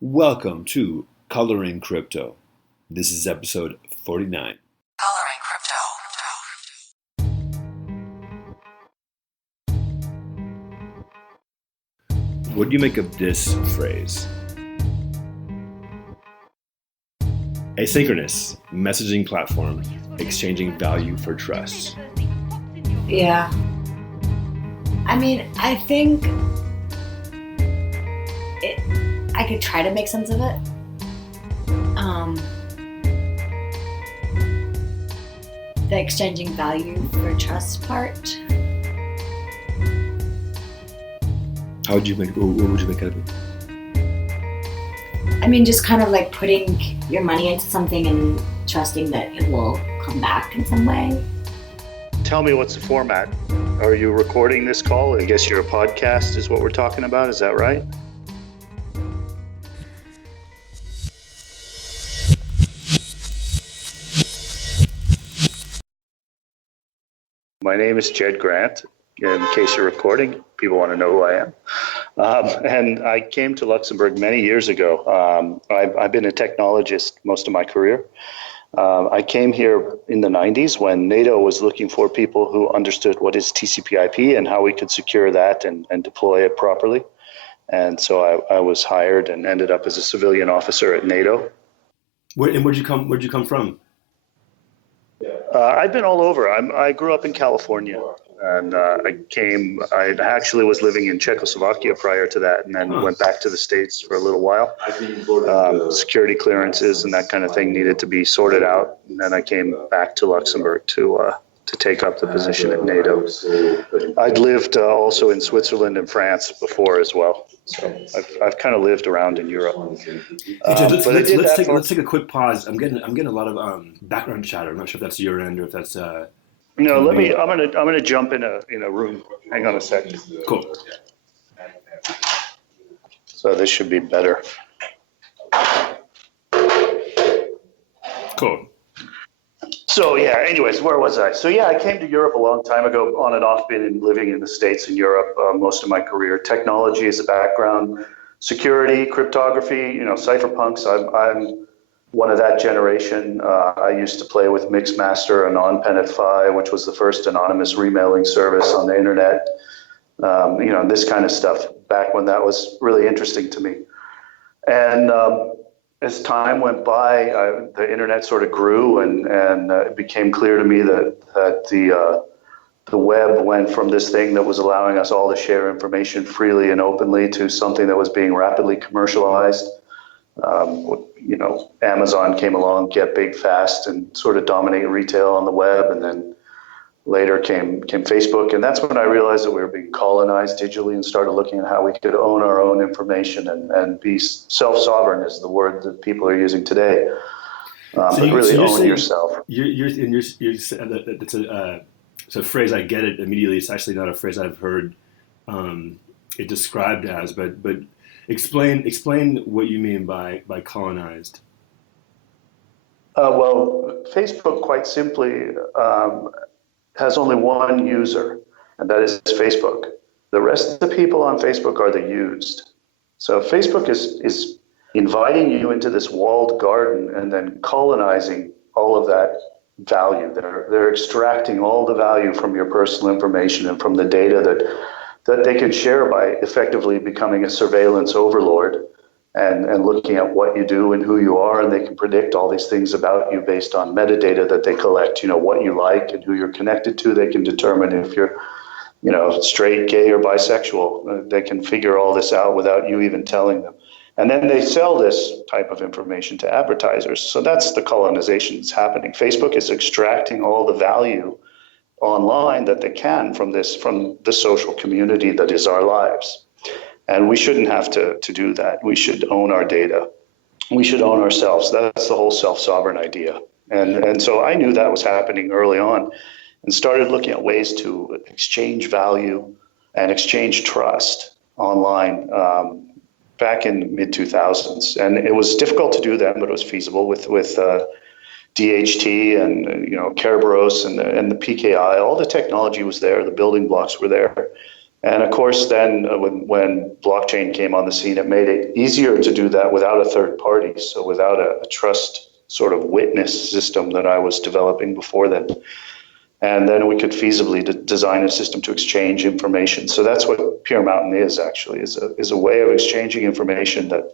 Welcome to Coloring Crypto. This is episode 49. Coloring Crypto. What do you make of this phrase? Asynchronous messaging platform exchanging value for trust. Yeah. I mean, I think I could try to make sense of it. The exchanging value for trust part. What would you make of it? I mean, just kind of like putting your money into something and trusting that it will come back in some way. Tell me, what's the format? Are you recording this call? I guess your podcast is what we're talking about. Is that right? My name is Jed Grant. In case you're recording, people want to know who I am. And I came to Luxembourg many years ago. I've been a technologist most of my career. I came here in the 90s when NATO was looking for people who understood what is TCP/IP and how we could secure that and deploy it properly. And so I was hired and ended up as a civilian officer at NATO. Where'd you come from? I've been all over. I grew up in California, and I actually was living in Czechoslovakia prior to that, and then went back to the States for a little while. Security clearances and that kind of thing needed to be sorted out, and then I came back to Luxembourg to take up the position at NATO. I'd lived also in Switzerland and France before as well. So I've kind of lived around in Europe. Let's take a quick pause. I'm getting a lot of background chatter. I'm not sure if that's your end or if that's. No, let me. I'm gonna jump in a room. Hang on a second. Cool. So this should be better. Cool. So yeah, anyways, where was I? So yeah, I came to Europe a long time ago, on and off, been living in the States and Europe most of my career. Technology is a background, security, cryptography, cypherpunks. I'm one of that generation. I used to play with Mixmaster and OnPenetFi, which was the first anonymous remailing service on the internet. This kind of stuff back when that was really interesting to me. And as time went by, the internet sort of grew, and it became clear to me that the web went from this thing that was allowing us all to share information freely and openly to something that was being rapidly commercialized. Amazon came along, get big fast, and sort of dominate retail on the web, and then later came Facebook, and that's when I realized that we were being colonized digitally and started looking at how we could own our own information and be self-sovereign is the word that people are using today. Own yourself. It's a phrase. I get it immediately. It's actually not a phrase I've heard it described as, but explain what you mean by colonized. Well, Facebook quite simply has only one user, and that is Facebook. The rest of the people on Facebook are the used. So Facebook is inviting you into this walled garden and then colonizing all of that value. They're extracting all the value from your personal information and from the data that they can share by effectively becoming a surveillance overlord and looking at what you do and who you are, and they can predict all these things about you based on metadata that they collect, what you like and who you're connected to. They can determine if you're, straight, gay, or bisexual. They can figure all this out without you even telling them. And then they sell this type of information to advertisers. So that's the colonization that's happening. Facebook is extracting all the value online that they can from the social community that is our lives. And we shouldn't have to do that. We should own our data. We should own ourselves. That's the whole self-sovereign idea. And so I knew that was happening early on and started looking at ways to exchange value and exchange trust online back in the mid-2000s. And it was difficult to do then, but it was feasible with DHT and Kerberos and the PKI. All the technology was there. The building blocks were there. And of course, then when blockchain came on the scene, it made it easier to do that without a third party. So without a trust sort of witness system that I was developing before then. And then we could feasibly design a system to exchange information. So that's what Pure Mountain is actually, is a way of exchanging information that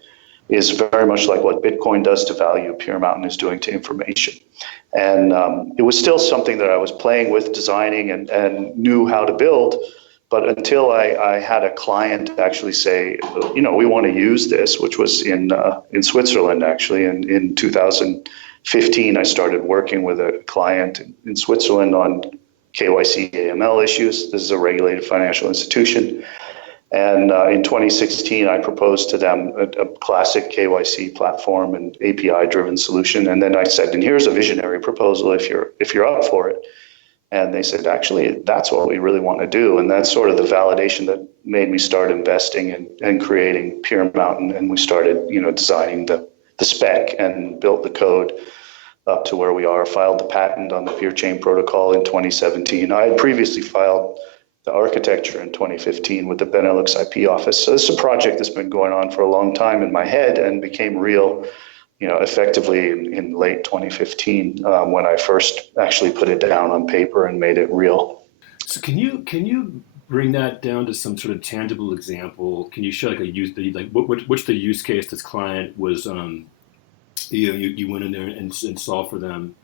is very much like what Bitcoin does to value, Pure Mountain is doing to information. And it was still something that I was playing with, designing, and knew how to build. But until I had a client actually say, we want to use this, which was in Switzerland, actually. And in 2015, I started working with a client in Switzerland on KYC AML issues. This is a regulated financial institution. And in 2016, I proposed to them a classic KYC platform and API-driven solution. And then I said, and here's a visionary proposal if you're up for it. And they said, actually, that's what we really want to do. And that's sort of the validation that made me start investing and creating Pure Mountain. And we started, designing the spec and built the code up to where we are, filed the patent on the peer chain protocol in 2017. I had previously filed the architecture in 2015 with the Benelux IP office. So this is a project that's been going on for a long time in my head and became real, effectively in late 2015 when I first actually put it down on paper and made it real. So can you bring that down to some sort of tangible example? Can you show what's the use case this client was? You went in there and solved for them.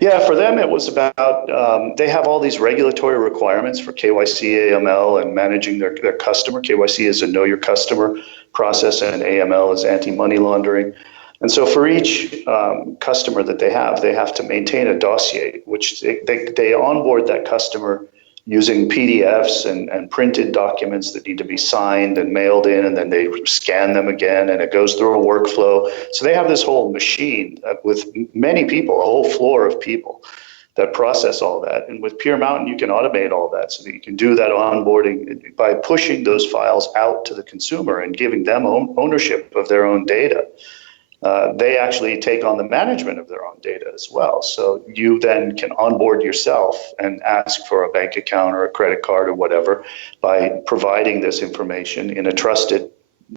Yeah, for them it was about, they have all these regulatory requirements for KYC AML and managing their customer. KYC is a know your customer process, and AML is anti-money laundering. And so for each customer that they have to maintain a dossier, which they onboard that customer using PDFs and printed documents that need to be signed and mailed in, and then they scan them again, and it goes through a workflow. So they have this whole machine with many people, a whole floor of people that process all that. And with Pure Mountain, you can automate all that so that you can do that onboarding by pushing those files out to the consumer and giving them ownership of their own data. They actually take on the management of their own data as well. So you then can onboard yourself and ask for a bank account or a credit card or whatever by providing this information in a trusted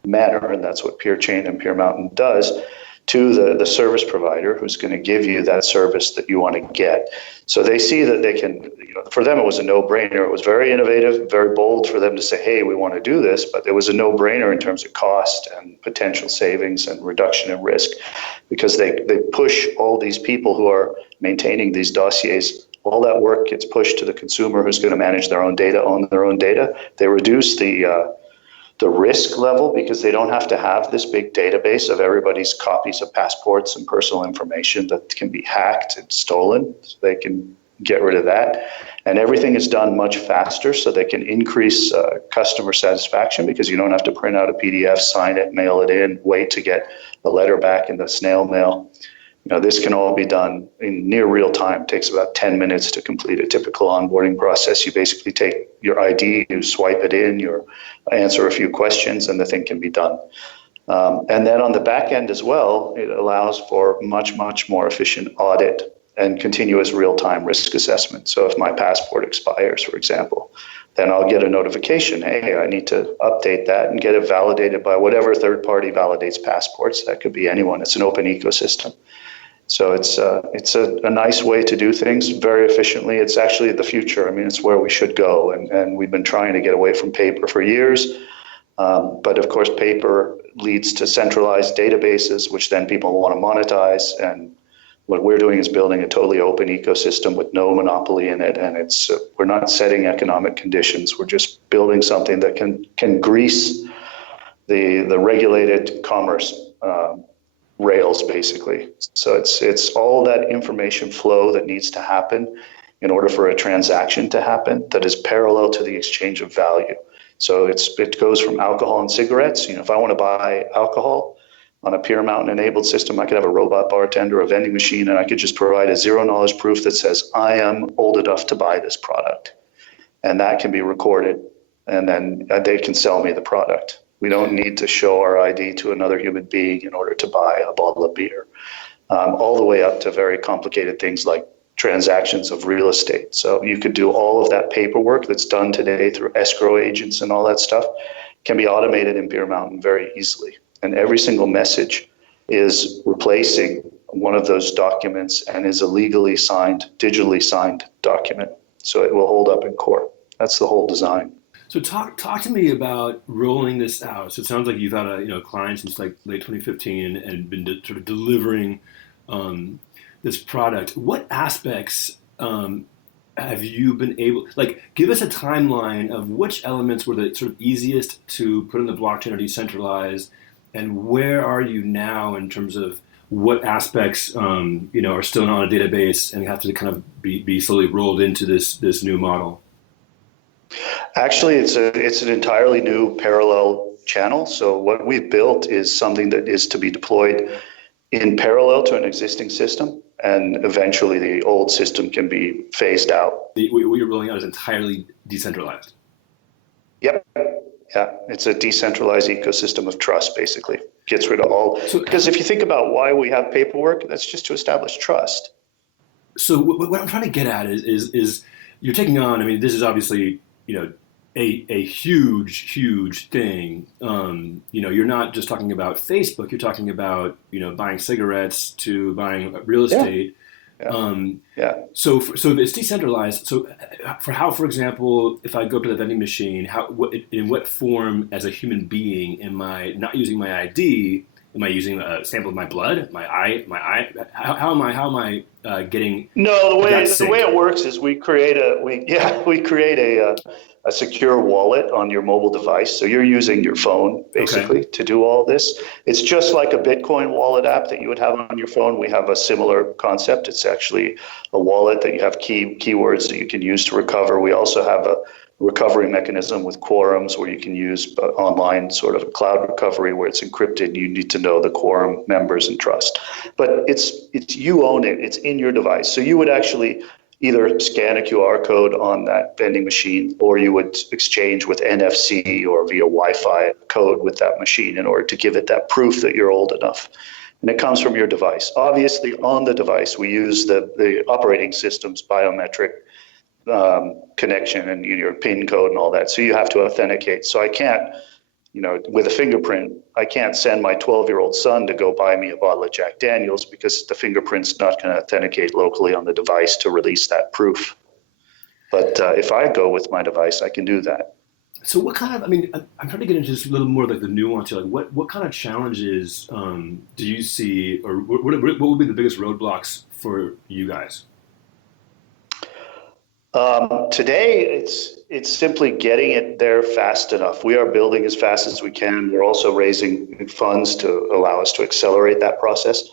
manner. And that's what Pure Chain and Pure Mountain does to the service provider who's going to give you that service that you want to get. So they see that they can, for them it was a no-brainer. It was very innovative, very bold for them to say, hey, we want to do this, but it was a no-brainer in terms of cost and potential savings and reduction in risk, because they push all these people who are maintaining these dossiers. All that work gets pushed to the consumer who's going to manage their own data, own their own data. They reduce the risk level because they don't have to have this big database of everybody's copies of passports and personal information that can be hacked and stolen. So they can get rid of that. And everything is done much faster, so they can increase customer satisfaction because you don't have to print out a PDF, sign it, mail it in, wait to get the letter back in the snail mail. This can all be done in near real time. It takes about 10 minutes to complete a typical onboarding process. You basically take your ID, you swipe it in, you answer a few questions, and the thing can be done. And then on the back end as well, it allows for much, much more efficient audit and continuous real-time risk assessment. So if my passport expires, for example, then I'll get a notification, hey, I need to update that and get it validated by whatever third party validates passports. That could be anyone. It's an open ecosystem. So it's a nice way to do things very efficiently. It's actually the future. I mean, it's where we should go. And we've been trying to get away from paper for years. But of course, paper leads to centralized databases, which then people want to monetize. And what we're doing is building a totally open ecosystem with no monopoly in it. And we're not setting economic conditions. We're just building something that can grease the regulated commerce rails, basically. So it's all that information flow that needs to happen in order for a transaction to happen that is parallel to the exchange of value. So it goes from alcohol and cigarettes. If I want to buy alcohol on a Pure Mountain enabled system, I could have a robot bartender, a vending machine, and I could just provide a zero knowledge proof that says I am old enough to buy this product. And that can be recorded, and then they can sell me the product. We don't need to show our ID to another human being in order to buy a bottle of beer, all the way up to very complicated things like transactions of real estate. So you could do all of that paperwork that's done today through escrow agents and all that stuff can be automated in Beer Mountain very easily. And every single message is replacing one of those documents and is a legally signed, digitally signed document. So it will hold up in court. That's the whole design. So talk to me about rolling this out. So it sounds like you've had a client since like late 2015 and been sort of delivering this product. What aspects have you been able, like, give us a timeline of which elements were the sort of easiest to put in the blockchain or decentralized, and where are you now in terms of what aspects are still on a database and have to kind of be slowly rolled into this new model? Actually, it's an entirely new parallel channel. So what we've built is something that is to be deployed in parallel to an existing system, and eventually the old system can be phased out. What you're rolling out is entirely decentralized. Yep. Yeah, it's a decentralized ecosystem of trust, basically. Gets rid of all, because if you think about why we have paperwork, that's just to establish trust. So what I'm trying to get at is you're taking on, I mean, this is obviously, a huge thing. You're not just talking about Facebook, you're talking about, buying cigarettes to buying real estate. Yeah. So it's decentralized. So for example, if I go up to the vending machine, in what form as a human being am I not using my ID? Am I using a sample of my blood, my eye? How am I getting? No, the way it works is we create a secure wallet on your mobile device. So you're using your phone basically to do all this. It's just like a Bitcoin wallet app that you would have on your phone. We have a similar concept. It's actually a wallet that you have keywords that you can use to recover. We also have a recovery mechanism with quorums where you can use online sort of cloud recovery where it's encrypted. You need to know the quorum members and trust. But it's you own it. It's in your device. So you would actually either scan a QR code on that vending machine, or you would exchange with NFC or via Wi-Fi code with that machine in order to give it that proof that you're old enough. And it comes from your device. Obviously, on the device, we use the operating system's biometric connection and your PIN code and all that. So you have to authenticate. So I can't, with a fingerprint, I can't send my 12-year-old son to go buy me a bottle of Jack Daniels because the fingerprint's not going to authenticate locally on the device to release that proof. But if I go with my device, I can do that. So what kind of, I'm trying to get into just a little more like the nuance here. Like what kind of challenges do you see, or what would be the biggest roadblocks for you guys? Today, it's simply getting it there fast enough. We are building as fast as we can. We're also raising funds to allow us to accelerate that process.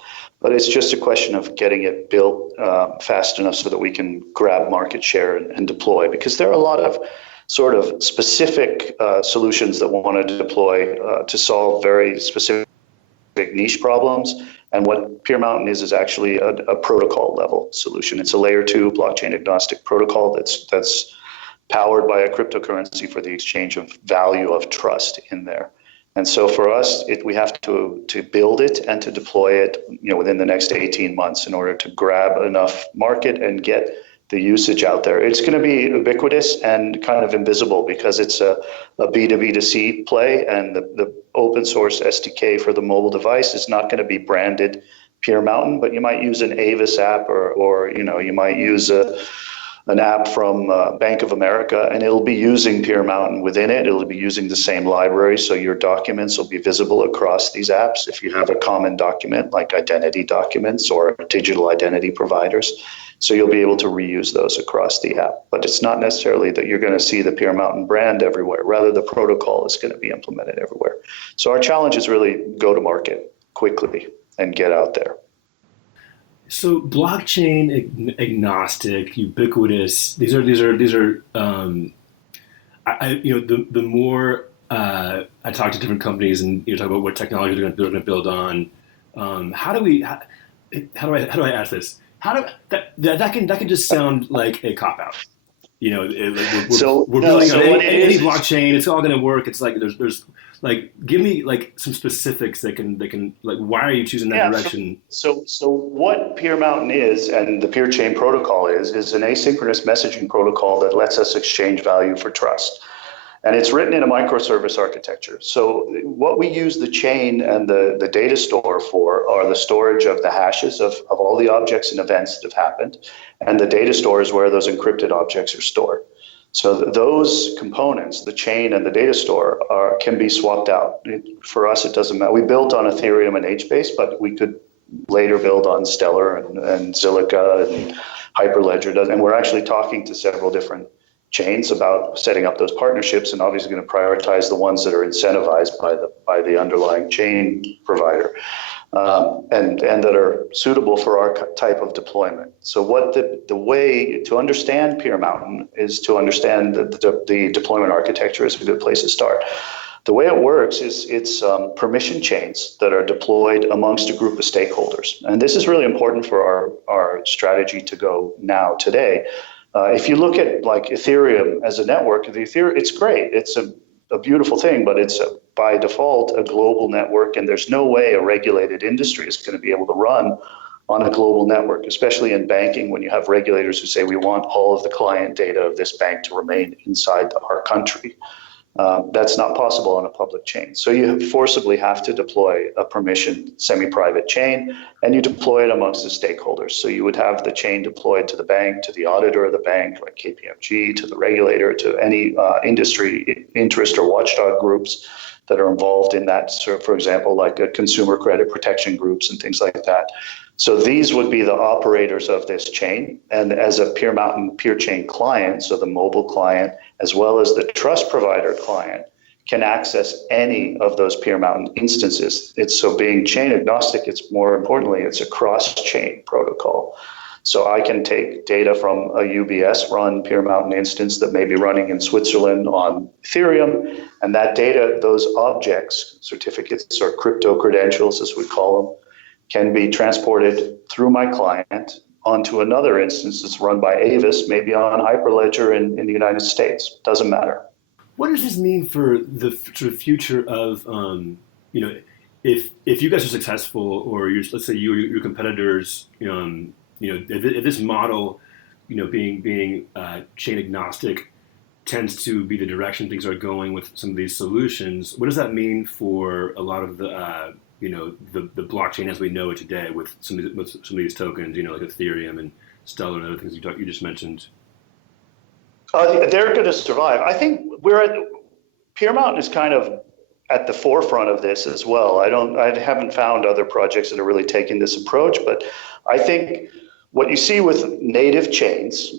But it's just a question of getting it built fast enough so that we can grab market share and deploy. Because there are a lot of sort of specific solutions that want to deploy to solve very specific niche problems. And what Beer Mountain is actually a protocol level solution. It's a layer 2 blockchain agnostic protocol that's powered by a cryptocurrency for the exchange of value of trust in there. And so for us, we have to build it and to deploy it, within the next 18 months in order to grab enough market and get the usage out there. It's going to be ubiquitous and kind of invisible because it's a B2B2C play, and the open source SDK for the mobile device is not going to be branded Beer Mountain, but you might use an Avis app or you might use an app from Bank of America, and it'll be using Beer Mountain within it. It'll be using the same library, so your documents will be visible across these apps. If you have a common document like identity documents or digital identity providers, so you'll be able to reuse those across the app. But it's not necessarily that you're going to see the Beer Mountain brand everywhere. Rather, the protocol is going to be implemented everywhere. So our challenge is really go to market quickly and get out there. So blockchain agnostic, ubiquitous. These are. The more I talk to different companies and you talk about what technology they're going to build on. How do I ask this? That can just sound like a cop out. We're building on any blockchain. It's all going to work. It's like there's like, give me like some specifics that can like, why are you choosing that direction? So what Peer Mountain is, and the peer chain protocol is an asynchronous messaging protocol that lets us exchange value for trust. And it's written in a microservice architecture. So what we use the chain and the data store for are the storage of the hashes of all the objects and events that have happened. And the data store is where those encrypted objects are stored. So those components, the chain and the data store, can be swapped out. For us, it doesn't matter. We built on Ethereum and HBase, but we could later build on Stellar and Zilliqa and Hyperledger. And we're actually talking to several different chains about setting up those partnerships, and obviously going to prioritize the ones that are incentivized by the underlying chain provider, and that are suitable for our type of deployment. So what the way to understand Peer Mountain is to understand the deployment architecture is a good place to start. The way it works is it's permission chains that are deployed amongst a group of stakeholders. And this is really important for our strategy to go now today. If you look at like Ethereum as a network, it's great. It's a beautiful thing, but it's by default a global network, and there's no way a regulated industry is going to be able to run on a global network, especially in banking when you have regulators who say we want all of the client data of this bank to remain inside our country. That's not possible on a public chain. So you forcibly have to deploy a permissioned semi-private chain, and you deploy it amongst the stakeholders. So you would have the chain deployed to the bank, to the auditor of the bank, like KPMG, to the regulator, to any industry interest or watchdog groups that are involved in that. So for example, like consumer credit protection groups and things like that. So these would be the operators of this chain. And as a Peer Mountain peer chain client, so the mobile client, as well as the trust provider client, can access any of those Peer Mountain instances. It's so being chain agnostic, it's more importantly, it's a cross-chain protocol. So I can take data from a UBS run Peer Mountain instance that may be running in Switzerland on Ethereum, and that data, those objects, certificates or crypto credentials as we call them, can be transported through my client onto another instance that's run by Avis, maybe on Hyperledger in the United States. Doesn't matter. What does this mean for the sort of future of, if you guys are successful, or let's say your competitors, if this model, being chain agnostic, tends to be the direction things are going with some of these solutions, what does that mean for a lot of the the blockchain as we know it today with some of these tokens, like Ethereum and Stellar and other things you just mentioned? They're going to survive. I think Peer Mountain is kind of at the forefront of this as well. I haven't found other projects that are really taking this approach, but I think what you see with native chains,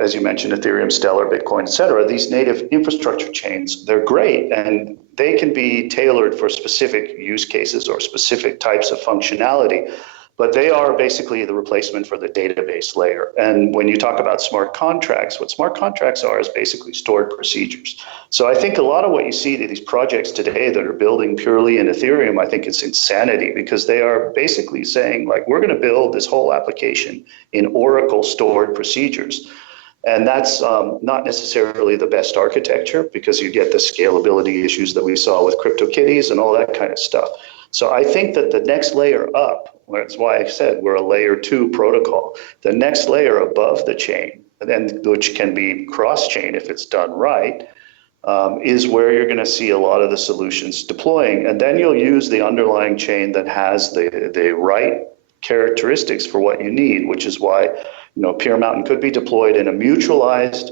as you mentioned, Ethereum, Stellar, Bitcoin, et cetera, these native infrastructure chains, they're great, and they can be tailored for specific use cases or specific types of functionality, but they are basically the replacement for the database layer. And when you talk about smart contracts, what smart contracts are is basically stored procedures. So I think a lot of what you see to these projects today that are building purely in Ethereum, I think it's insanity, because they are basically saying, like, we're going to build this whole application in Oracle stored procedures. And that's not necessarily the best architecture, because you get the scalability issues that we saw with CryptoKitties and all that kind of stuff. So I think that the next layer up, that's why I said we're a layer 2 protocol, the next layer above the chain, which can be cross-chain if it's done right, is where you're going to see a lot of the solutions deploying. And then you'll use the underlying chain that has the right characteristics for what you need, which is why Peer Mountain could be deployed in a mutualized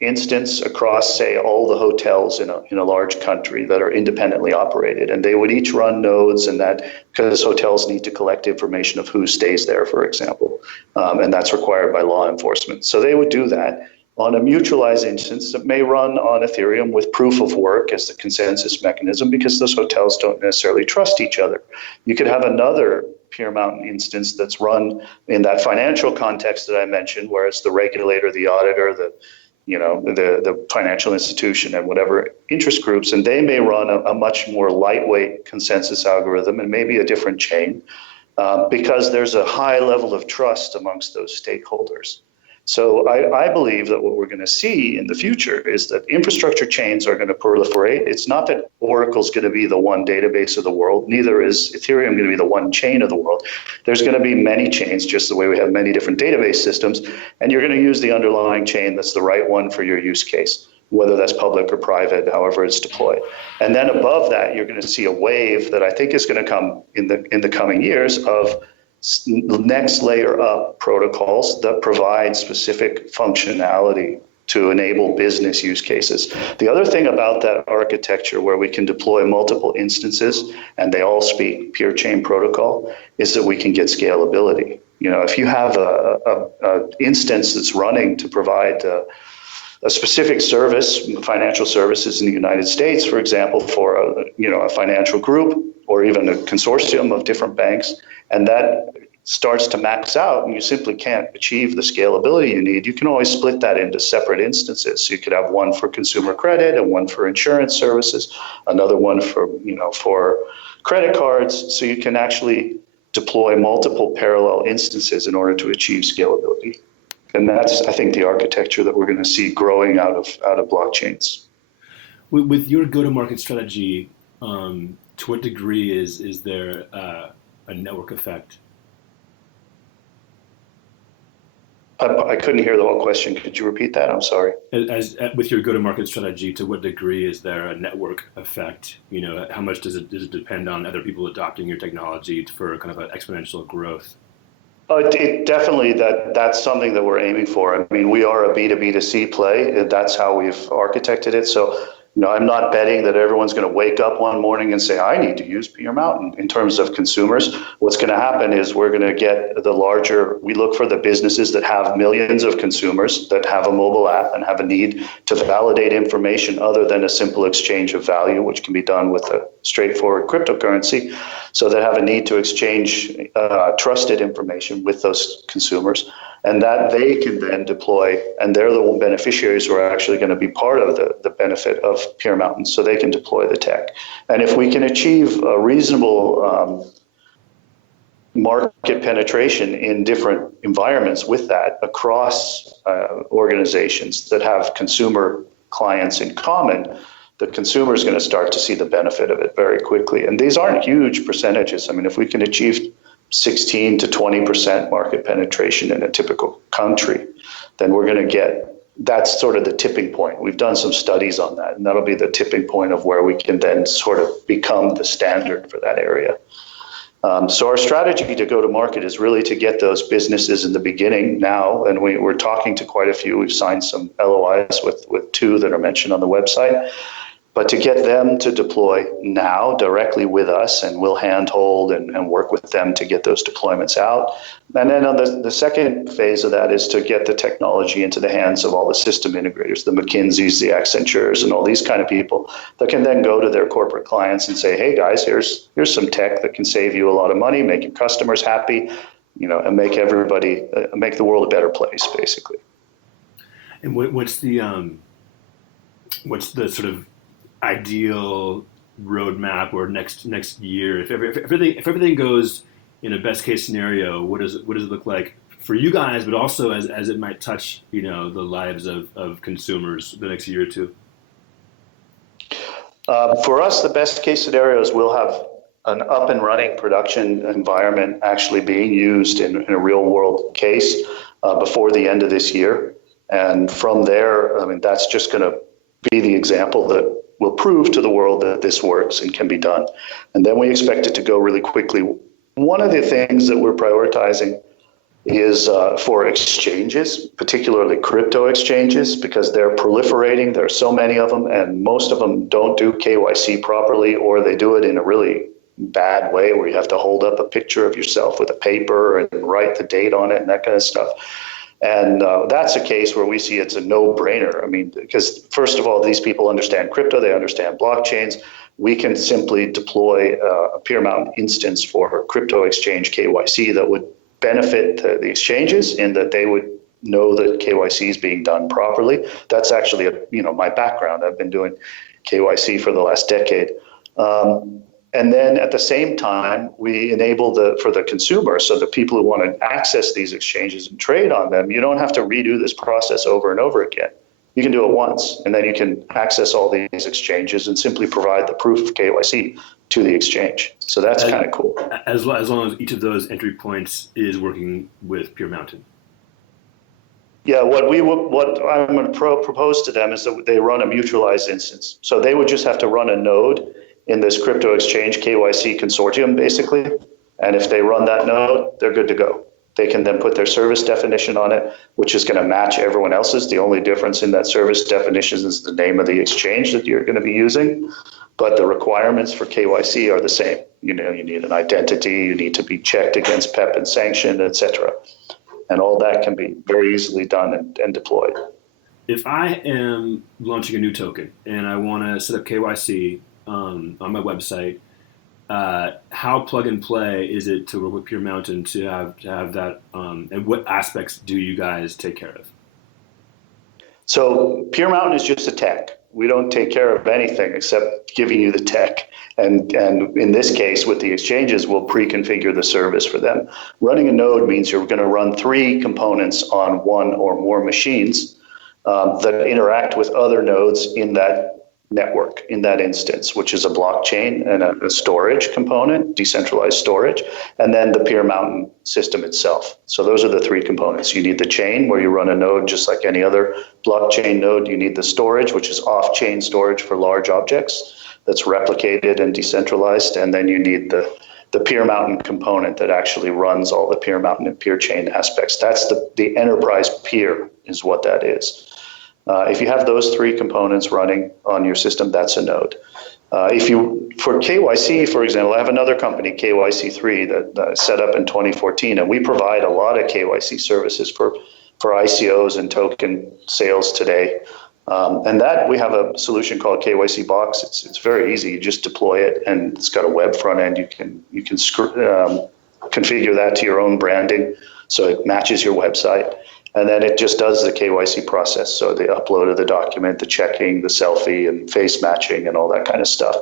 instance across, say, all the hotels in a large country that are independently operated, and they would each run nodes, and that because hotels need to collect information of who stays there, for example, and that's required by law enforcement. So they would do that on a mutualized instance that may run on Ethereum with proof of work as the consensus mechanism, because those hotels don't necessarily trust each other. You could have another Peer Mountain instance that's run in that financial context that I mentioned, where it's the regulator, the auditor, the financial institution and whatever interest groups, and they may run a much more lightweight consensus algorithm and maybe a different chain, because there's a high level of trust amongst those stakeholders. So I believe that what we're going to see in the future is that infrastructure chains are going to proliferate. It's not that Oracle's going to be the one database of the world. Neither is Ethereum going to be the one chain of the world. There's going to be many chains, just the way we have many different database systems. And you're going to use the underlying chain that's the right one for your use case, whether that's public or private, however it's deployed. And then above that, you're going to see a wave that I think is going to come in the coming years of next layer up protocols that provide specific functionality to enable business use cases. The other thing about that architecture where we can deploy multiple instances and they all speak peer chain protocol is that we can get scalability. You know, if you have a instance that's running to provide a specific service, financial services in the United States, for example, for a financial group or even a consortium of different banks, and that starts to max out and you simply can't achieve the scalability you need, you can always split that into separate instances. So you could have one for consumer credit and one for insurance services, another one for credit cards. So you can actually deploy multiple parallel instances in order to achieve scalability. And that's, I think, the architecture that we're going to see growing out of blockchains. With your go-to-market strategy, to what degree is there a network effect? I couldn't hear the whole question. Could you repeat that? I'm sorry. With your go-to-market strategy, to what degree is there a network effect? You know, how much does it depend on other people adopting your technology for kind of an exponential growth? It definitely, that's something that we're aiming for. I mean, we are a B2B2C play. That's how we've architected it. So, you know, I'm not betting that everyone's going to wake up one morning and say, I need to use Peer Mountain in terms of consumers. What's going to happen is we're going to get we look for the businesses that have millions of consumers that have a mobile app and have a need to validate information other than a simple exchange of value, which can be done with a straightforward cryptocurrency. So they have a need to exchange trusted information with those consumers, and that they can then deploy, and they're the beneficiaries who are actually going to be part of the benefit of Peer Mountain, so they can deploy the tech. And if we can achieve a reasonable market penetration in different environments with that across organizations that have consumer clients in common, the consumer is going to start to see the benefit of it very quickly. And these aren't huge percentages. I mean, if we can achieve 16 to 20% market penetration in a typical country, then we're going to that's sort of the tipping point. We've done some studies on that, and that'll be the tipping point of where we can then sort of become the standard for that area. So our strategy to go to market is really to get those businesses in the beginning now, and we're talking to quite a few. We've signed some LOIs with two that are mentioned on the website. But to get them to deploy now directly with us, and we'll handhold and work with them to get those deployments out. And then on the second phase of that is to get the technology into the hands of all the system integrators, the McKinseys, the Accentures, and all these kind of people that can then go to their corporate clients and say, hey guys, here's some tech that can save you a lot of money, make your customers happy, you know, and make make the world a better place, basically. And what's the sort of ideal roadmap or next year? If everything goes in a best case scenario, what does it look like for you guys, but also as it might touch, you know, the lives of consumers the next year or two? For us, the best case scenario is we'll have an up and running production environment actually being used in a real world case before the end of this year. And from there, I mean, that's just going to be the example that will prove to the world that this works and can be done. And then we expect it to go really quickly. One of the things that we're prioritizing is for exchanges, particularly crypto exchanges, because they're proliferating. There are so many of them, and most of them don't do KYC properly, or they do it in a really bad way where you have to hold up a picture of yourself with a paper and write the date on it and that kind of stuff. And that's a case where we see it's a no-brainer. I mean, because first of all, these people understand crypto, they understand blockchains. We can simply deploy a Peer Mountain instance for crypto exchange KYC that would benefit the exchanges in that they would know that KYC is being done properly. That's actually my background. I've been doing KYC for the last decade. And then at the same time, we enable for the consumer, so the people who want to access these exchanges and trade on them, you don't have to redo this process over and over again. You can do it once, and then you can access all these exchanges and simply provide the proof of KYC to the exchange. So that's kind of cool. As long as each of those entry points is working with Pure Mountain. Yeah, what I'm going to propose to them is that they run a mutualized instance. So they would just have to run a node in this crypto exchange KYC consortium, basically. And if they run that node, they're good to go. They can then put their service definition on it, which is going to match everyone else's. The only difference in that service definition is the name of the exchange that you're going to be using. But the requirements for KYC are the same. You need an identity, you need to be checked against PEP and sanction, et cetera. And all that can be very easily done and deployed. If I am launching a new token and I want to set up KYC on my website, how plug and play is it to work with Pure Mountain to have that, and what aspects do you guys take care of? So Pure Mountain is just a tech. We don't take care of anything except giving you the tech. And in this case, with the exchanges, we'll pre-configure the service for them. Running a node means you're going to run 3 components on one or more machines that interact with other nodes in that network, in that instance, which is a blockchain and a storage component, decentralized storage, and then the Pure Mountain system itself. So those are the 3 components. You need the chain, where you run a node just like any other blockchain node. You need the storage, which is off-chain storage for large objects that's replicated and decentralized. And then you need the Pure Mountain component that actually runs all the Pure Mountain and Pure Chain aspects. That's the enterprise peer is what that is. If you have those 3 components running on your system, that's a node. For KYC, for example, I have another company, KYC3, that set up in 2014, and we provide a lot of KYC services for ICOs and token sales today. And that we have a solution called KYC Box. It's very easy. You just deploy it, and it's got a web front end. You can configure that to your own branding, so it matches your website. And then it just does the KYC process. So the upload of the document, the checking, the selfie, and face matching, and all that kind of stuff.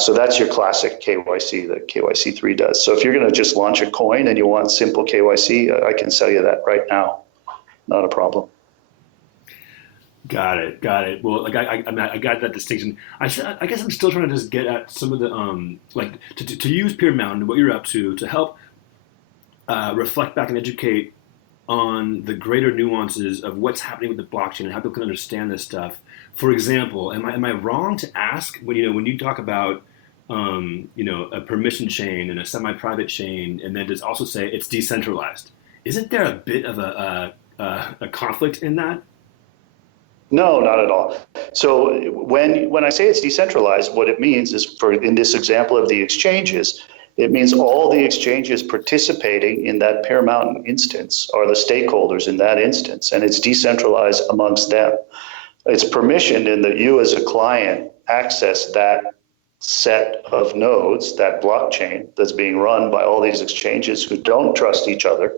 So that's your classic KYC that KYC3 does. So if you're going to just launch a coin and you want simple KYC, I can sell you that right now. Not a problem. Got it. Well, like I got that distinction. I guess I'm still trying to just get at some of the to use Pure Mountain, what you're up to help reflect back and educate on the greater nuances of what's happening with the blockchain and how people can understand this stuff. For example, am I wrong to ask when you talk about a permission chain and a semi-private chain, and then just also say it's decentralized? Isn't there a bit of a conflict in that? No, not at all. So when I say it's decentralized, what it means is, in this example of the exchanges, it means all the exchanges participating in that Pure Mountain instance are the stakeholders in that instance, and it's decentralized amongst them. It's permissioned in that you as a client access that set of nodes, that blockchain that's being run by all these exchanges who don't trust each other,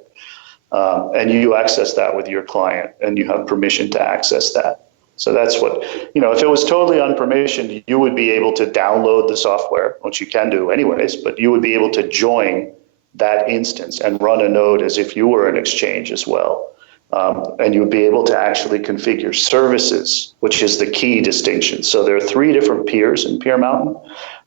and you access that with your client, and you have permission to access that. So that's what, if it was totally unpermissioned, you would be able to download the software, which you can do anyways, but you would be able to join that instance and run a node as if you were an exchange as well. And you would be able to actually configure services, which is the key distinction. So there are 3 different peers in Pure Mountain.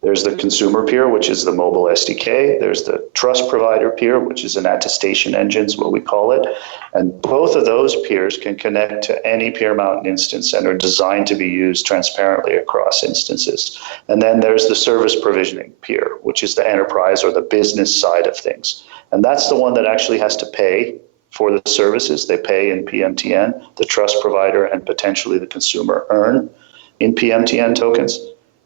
There's the consumer peer, which is the mobile SDK. There's the trust provider peer, which is an attestation engine, is what we call it. And both of those peers can connect to any Pure Mountain instance and are designed to be used transparently across instances. And then there's the service provisioning peer, which is the enterprise or the business side of things. And that's the one that actually has to pay for the services. They pay in PMTN, the trust provider and potentially the consumer earn in PMTN tokens.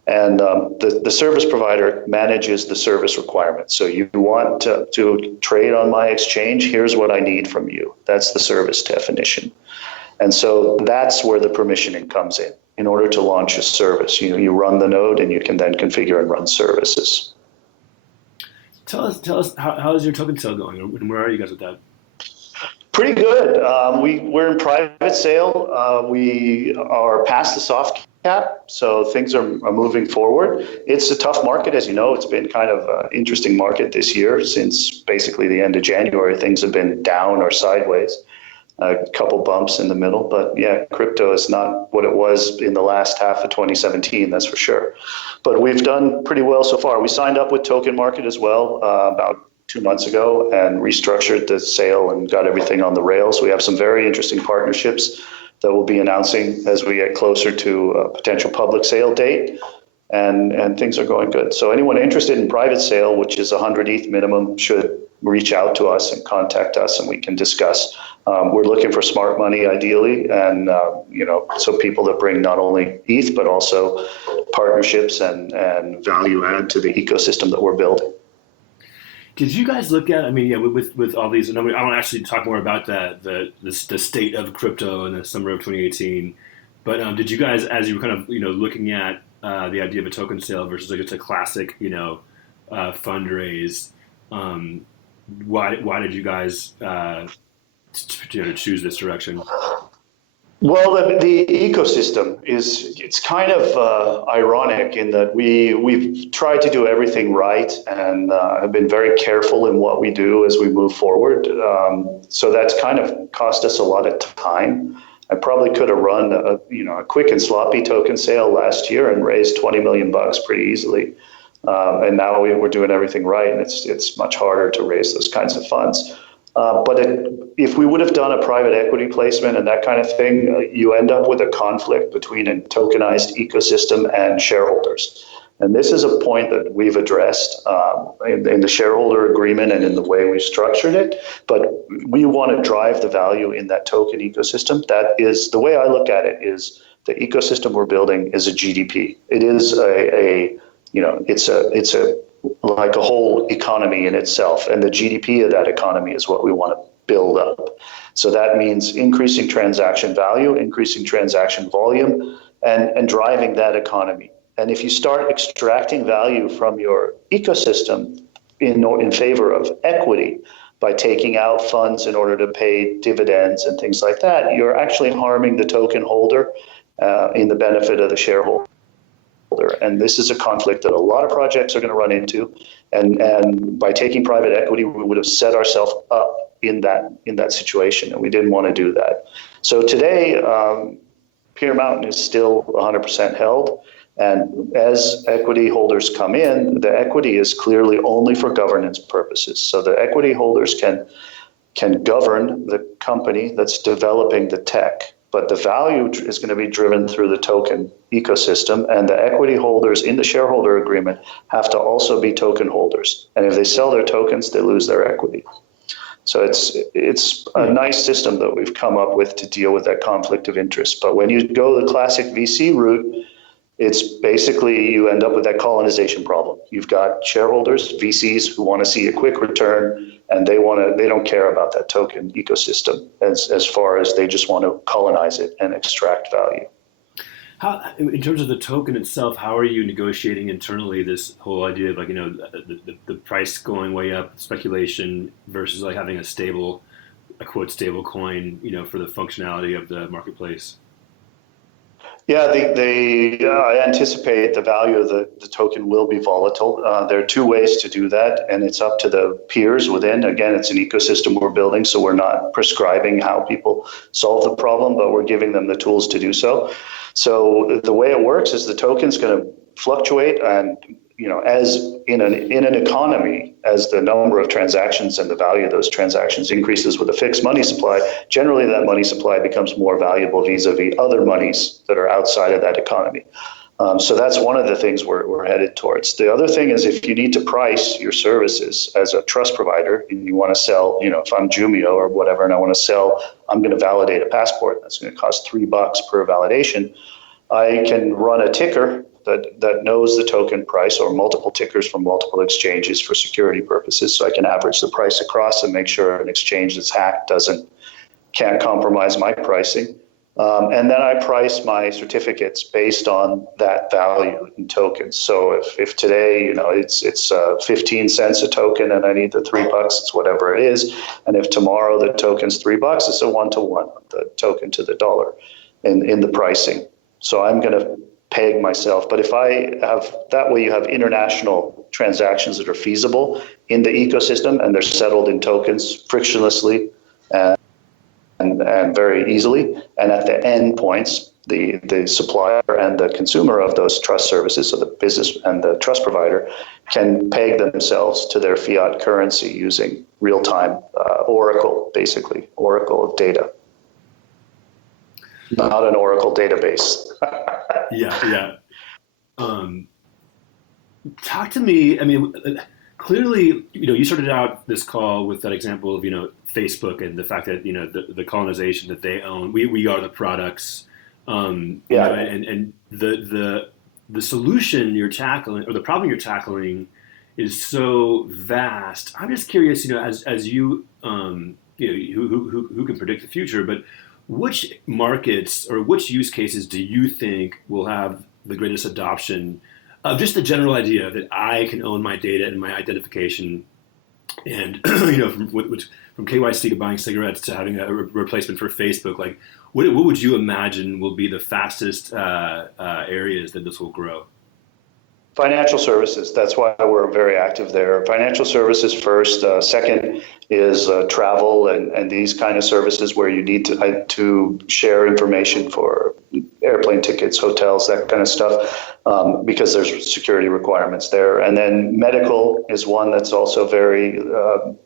And the service provider manages the service requirements. So you want to trade on my exchange, here's what I need from you. That's the service definition. And so that's where the permissioning comes in order to launch a service. You run the node and you can then configure and run services. Tell us how is your token sale going, and where are you guys with that? Pretty good. We're in private sale. We are past the soft cap. So things are moving forward. It's a tough market, as you know. It's been kind of an interesting market this year. Since basically the end of January, things have been down or sideways. A couple bumps in the middle, but yeah, crypto is not what it was in the last half of 2017, that's for sure. But we've done pretty well so far. We signed up with Token Market as well about 2 months ago and restructured the sale and got everything on the rails. We have some very interesting partnerships that we'll be announcing as we get closer to a potential public sale date, and things are going good. So anyone interested in private sale, which is 100 ETH minimum, should reach out to us and contact us, and we can discuss. We're looking for smart money, ideally, and so people that bring not only ETH but also partnerships and value add to the ecosystem that we're building. Did you guys look at? I mean, yeah, with all these, and I want to actually talk more about the state of crypto in the summer of 2018. But did you guys, as you were kind of looking at the idea of a token sale versus like it's a classic fundraise, why did you guys choose this direction? Well, the ecosystem it's kind of ironic in that we've tried to do everything right and have been very careful in what we do as we move forward. So that's kind of cost us a lot of time. I probably could have run a quick and sloppy token sale last year and raised $20 million pretty easily. And now we're doing everything right, and it's much harder to raise those kinds of funds. But if we would have done a private equity placement and that kind of thing, you end up with a conflict between a tokenized ecosystem and shareholders. And this is a point that we've addressed in the shareholder agreement and in the way we've structured it. But we want to drive the value in that token ecosystem. That is the way I look at it. Is the ecosystem we're building is a GDP. It is it's like a whole economy in itself, and the GDP of that economy is what we want to build up. So that means increasing transaction value, increasing transaction volume, and driving that economy. And if you start extracting value from your ecosystem in favor of equity by taking out funds in order to pay dividends and things like that, you're actually harming the token holder in the benefit of the shareholder. And this is a conflict that a lot of projects are going to run into. And by taking private equity, we would have set ourselves up in that situation, and we didn't want to do that. So today, Peer Mountain is still 100% held. And as equity holders come in, the equity is clearly only for governance purposes. So the equity holders can govern the company that's developing the tech. But the value is going to be driven through the token ecosystem, and the equity holders in the shareholder agreement have to also be token holders. And if they sell their tokens, they lose their equity. So it's a nice system that we've come up with to deal with that conflict of interest. But when you go the classic VC route, it's basically you end up with that colonization problem. You've got shareholders, VCs, who want to see a quick return, and they don't care about that token ecosystem as far as they just want to colonize it and extract value. How, in terms of the token itself, how are you negotiating internally this whole idea of the price going way up, speculation versus like having a quote stable coin, for the functionality of the marketplace? Yeah, I anticipate the value of the token will be volatile. There are two ways to do that, and it's up to the peers within. Again, it's an ecosystem we're building, so we're not prescribing how people solve the problem, but we're giving them the tools to do so. So the way it works is the token's going to fluctuate, and as in an economy, as the number of transactions and the value of those transactions increases with a fixed money supply, generally that money supply becomes more valuable vis-a-vis other monies that are outside of that economy. So that's one of the things we're headed towards. The other thing is if you need to price your services as a trust provider and you want to sell, if I'm Jumio or whatever, and I want to sell, I'm going to validate a passport. That's going to cost $3 per validation. I can run a ticker that knows the token price, or multiple tickers from multiple exchanges for security purposes, so I can average the price across and make sure an exchange that's hacked can't compromise my pricing. And then I price my certificates based on that value in tokens. So if today, it's 15 cents a token and I need the $3, it's whatever it is. And if tomorrow the token's $3, it's a 1-to-1, the token to the dollar in the pricing. So I'm going to peg myself. But if I have that way, you have international transactions that are feasible in the ecosystem, and they're settled in tokens frictionlessly and very easily. And at the end points, the supplier and the consumer of those trust services, so the business and the trust provider, can peg themselves to their fiat currency using real-time Oracle, basically, Oracle of data. Not an Oracle database. Yeah. Talk to me. I mean, clearly, you started out this call with that example of, Facebook and the fact that, the colonization that they own. We are the products. And the solution you're tackling, or the problem you're tackling, is so vast. I'm just curious, as you, who can predict the future, but which markets or which use cases do you think will have the greatest adoption of just the general idea that I can own my data and my identification, and from KYC to buying cigarettes to having a replacement for Facebook? Like, what would you imagine will be the fastest areas that this will grow? Financial services. That's why we're very active there. Financial services first. Second is travel and these kind of services where you need to share information for airplane tickets, hotels, that kind of stuff, because there's security requirements there. And then medical is one that's also very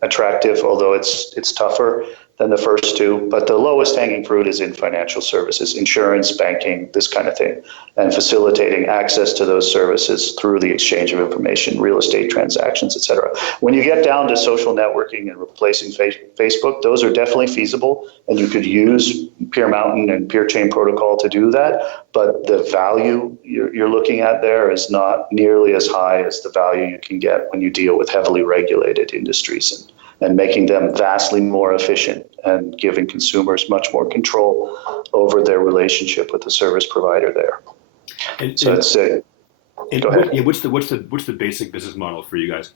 attractive, although it's tougher than the first two. But the lowest hanging fruit is in financial services, insurance, banking, this kind of thing, and facilitating access to those services through the exchange of information, real estate transactions, et cetera. When you get down to social networking and replacing Facebook, those are definitely feasible, and you could use Peer Mountain and Peer Chain Protocol to do that. But the value you're looking at there is not nearly as high as the value you can get when you deal with heavily regulated industries and making them vastly more efficient and giving consumers much more control over their relationship with the service provider there. So that's it. Go ahead. Yeah, what's the basic business model for you guys?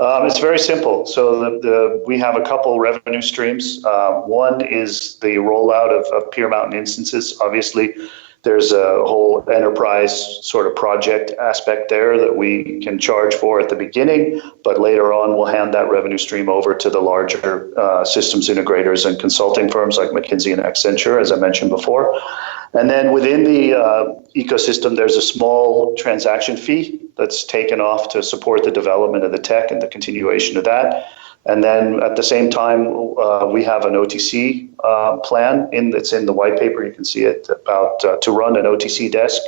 It's very simple. So we have a couple revenue streams. One is the rollout of Peer Mountain instances. Obviously, there's a whole enterprise sort of project aspect there that we can charge for at the beginning, but later on we'll hand that revenue stream over to the larger systems integrators and consulting firms like McKinsey and Accenture, as I mentioned before. And then within the ecosystem, there's a small transaction fee that's taken off to support the development of the tech and the continuation of that. And then at the same time, we have an OTC plan that's in the white paper. You can see it about to run an OTC desk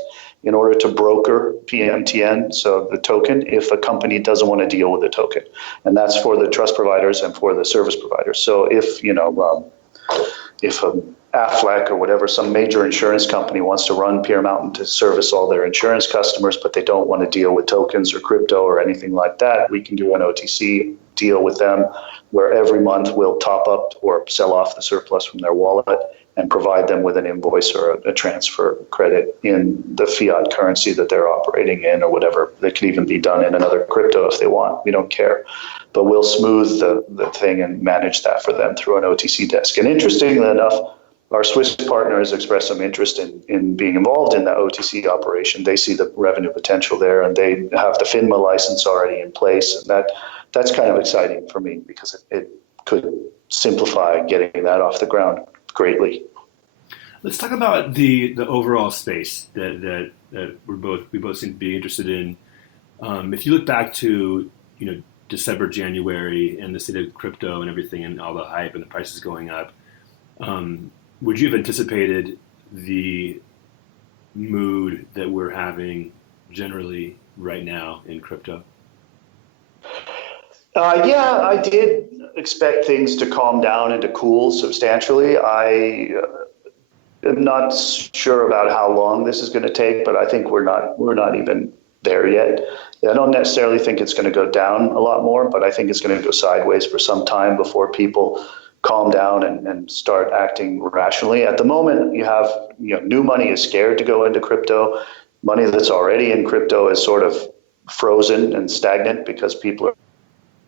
in order to broker PMTN, so the token, if a company doesn't want to deal with the token. And that's for the trust providers and for the service providers. So if Aflac or whatever, some major insurance company wants to run Peer Mountain to service all their insurance customers, but they don't want to deal with tokens or crypto or anything like that, we can do an OTC deal with them where every month we'll top up or sell off the surplus from their wallet and provide them with an invoice or a transfer credit in the fiat currency that they're operating in, or whatever. That can even be done in another crypto if they want. We don't care. But we'll smooth the thing and manage that for them through an OTC desk. And interestingly enough, our Swiss partner has expressed some interest in being involved in the OTC operation. They see the revenue potential there, and they have the FINMA license already in place. And that's kind of exciting for me because it could simplify getting that off the ground greatly. Let's talk about the overall space that we both seem to be interested in. If you look back to December, January, and the state of crypto and everything, and all the hype and the prices going up, would you have anticipated the mood that we're having generally right now in crypto? Yeah, I did expect things to calm down and to cool substantially. I am not sure about how long this is going to take, but I think we're not even there yet. I don't necessarily think it's going to go down a lot more, but I think it's going to go sideways for some time before people calm down and start acting rationally. At the moment, you have new money is scared to go into crypto. Money that's already in crypto is sort of frozen and stagnant because people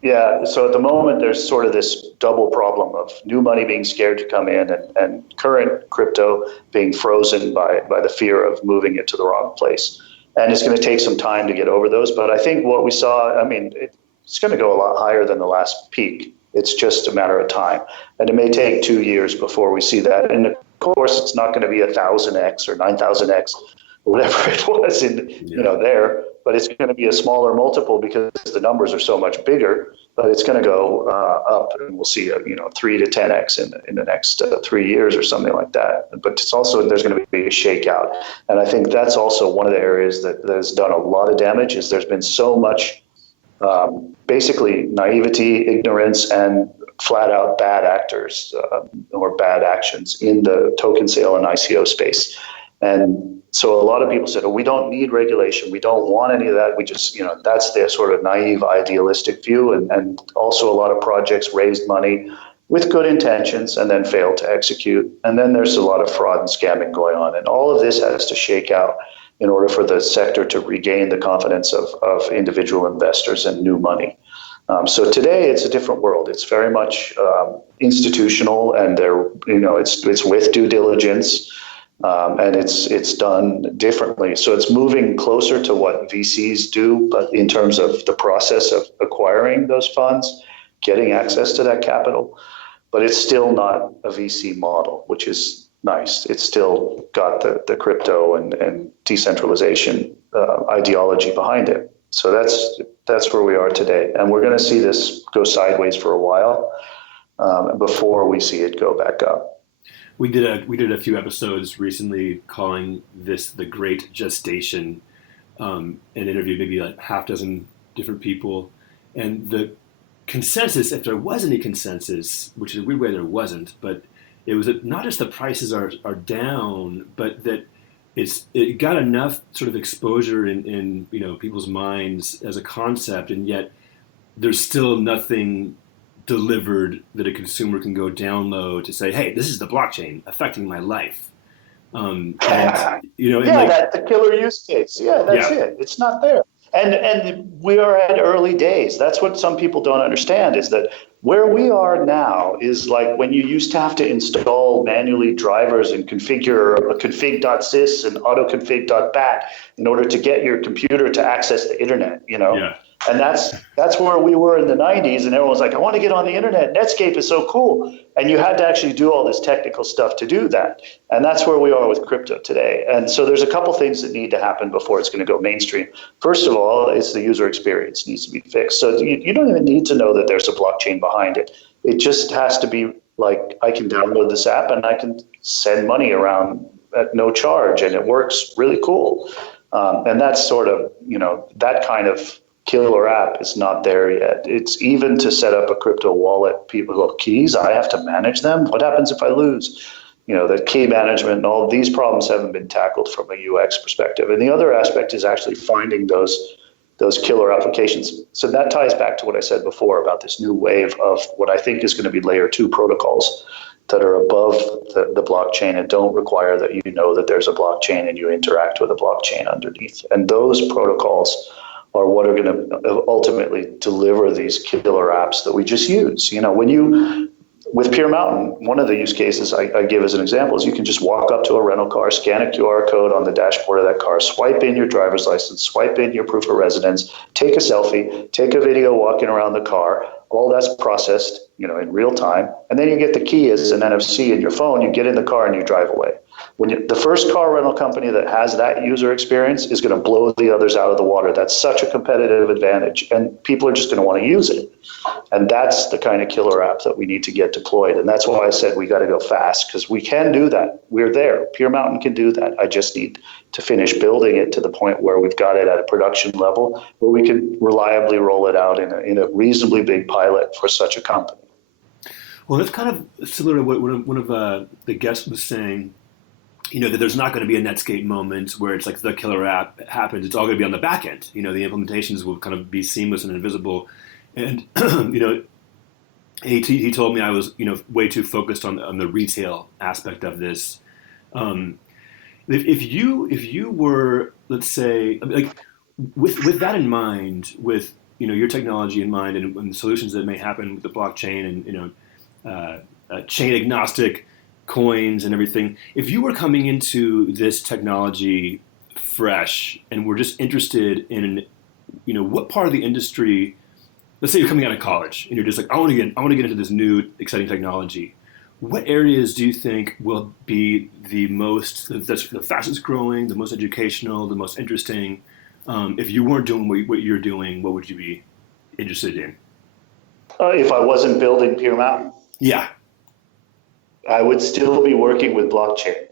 Yeah, so at the moment, there's sort of this double problem of new money being scared to come in and current crypto being frozen by the fear of moving it to the wrong place. And it's going to take some time to get over those. But I think what we saw, I mean, it's going to go a lot higher than the last peak. It's just a matter of time. And it may take 2 years before we see that. And of course, it's not going to be 1,000x or 9,000x, or whatever it was there, but it's going to be a smaller multiple because the numbers are so much bigger. But it's going to go up, and we'll see 3 to 10x in the next 3 years or something like that. But it's also, there's going to be a shakeout, and I think that's also one of the areas that has done a lot of damage. Is there's been so much basically naivety, ignorance, and flat out bad actors or bad actions in the token sale and ICO space. And so a lot of people said, oh, we don't need regulation. We don't want any of that. We just, that's their sort of naive, idealistic view. And also a lot of projects raised money with good intentions and then failed to execute. And then there's a lot of fraud and scamming going on. And all of this has to shake out in order for the sector to regain the confidence of individual investors and new money. So today it's a different world. It's very much institutional, and it's with due diligence. And it's done differently. So it's moving closer to what VCs do, but in terms of the process of acquiring those funds, getting access to that capital. But it's still not a VC model, which is nice. It's still got the crypto and decentralization ideology behind it. So that's where we are today. And we're going to see this go sideways for a while before we see it go back up. We did a few episodes recently calling this the Great Gestation, and interviewed maybe like half dozen different people. And the consensus, if there was any consensus, which in a weird way there wasn't, but it was that not just the prices are down, but that it got enough sort of exposure in people's minds as a concept, and yet there's still nothing delivered that a consumer can go download to say, hey, this is the blockchain affecting my life. That's the killer use case. Yeah, that's it. It's not there. And we are at early days. That's what some people don't understand, is that where we are now is like when you used to have to install manually drivers and configure a config.sys and autoconfig.bat in order to get your computer to access the internet, Yeah. And that's where we were in the 90s, and everyone was like, I want to get on the internet. Netscape is so cool. And you had to actually do all this technical stuff to do that. And that's where we are with crypto today. And so there's a couple things that need to happen before it's going to go mainstream. First of all, it's the user experience needs to be fixed. So you don't even need to know that there's a blockchain behind it. It just has to be like, I can download this app and I can send money around at no charge, and it works really cool. And that's sort of, that kind of killer app is not there yet. It's even to set up a crypto wallet, people who have keys, I have to manage them. What happens if I lose? The key management and all of these problems haven't been tackled from a UX perspective. And the other aspect is actually finding those killer applications. So that ties back to what I said before about this new wave of what I think is going to be layer 2 protocols that are above the blockchain and don't require that you know that there's a blockchain and you interact with a blockchain underneath. And those protocols are what are going to ultimately deliver these killer apps that we just use. With Pure Mountain, one of the use cases I give as an example is you can just walk up to a rental car, scan a QR code on the dashboard of that car, swipe in your driver's license, swipe in your proof of residence, take a selfie, take a video walking around the car. All that's processed, in real time. And then you get the key as an NFC in your phone, you get in the car and you drive away. The first car rental company that has that user experience is going to blow the others out of the water. That's such a competitive advantage, and people are just going to want to use it. And that's the kind of killer app that we need to get deployed. And that's why I said we got to go fast, because we can do that. We're there. Pure Mountain can do that. I just need to finish building it to the point where we've got it at a production level where we can reliably roll it out in a reasonably big pilot for such a company. Well, that's kind of similar to what one of the guests was saying, that there's not going to be a Netscape moment where it's like the killer app happens. It's all going to be on the back end. The implementations will kind of be seamless and invisible. And, he told me I was, way too focused on the retail aspect of this. If you were, let's say, like with that in mind, with your technology in mind and the solutions that may happen with the blockchain and chain agnostic coins and everything. If you were coming into this technology fresh and were just interested in, what part of the industry, let's say you're coming out of college and you're just like, I want to get into this new exciting technology. What areas do you think will be that's the fastest growing, the most educational, the most interesting? If you weren't doing what you're doing, what would you be interested in? If I wasn't building Peer Mountain, Yeah. I would still be working with blockchain.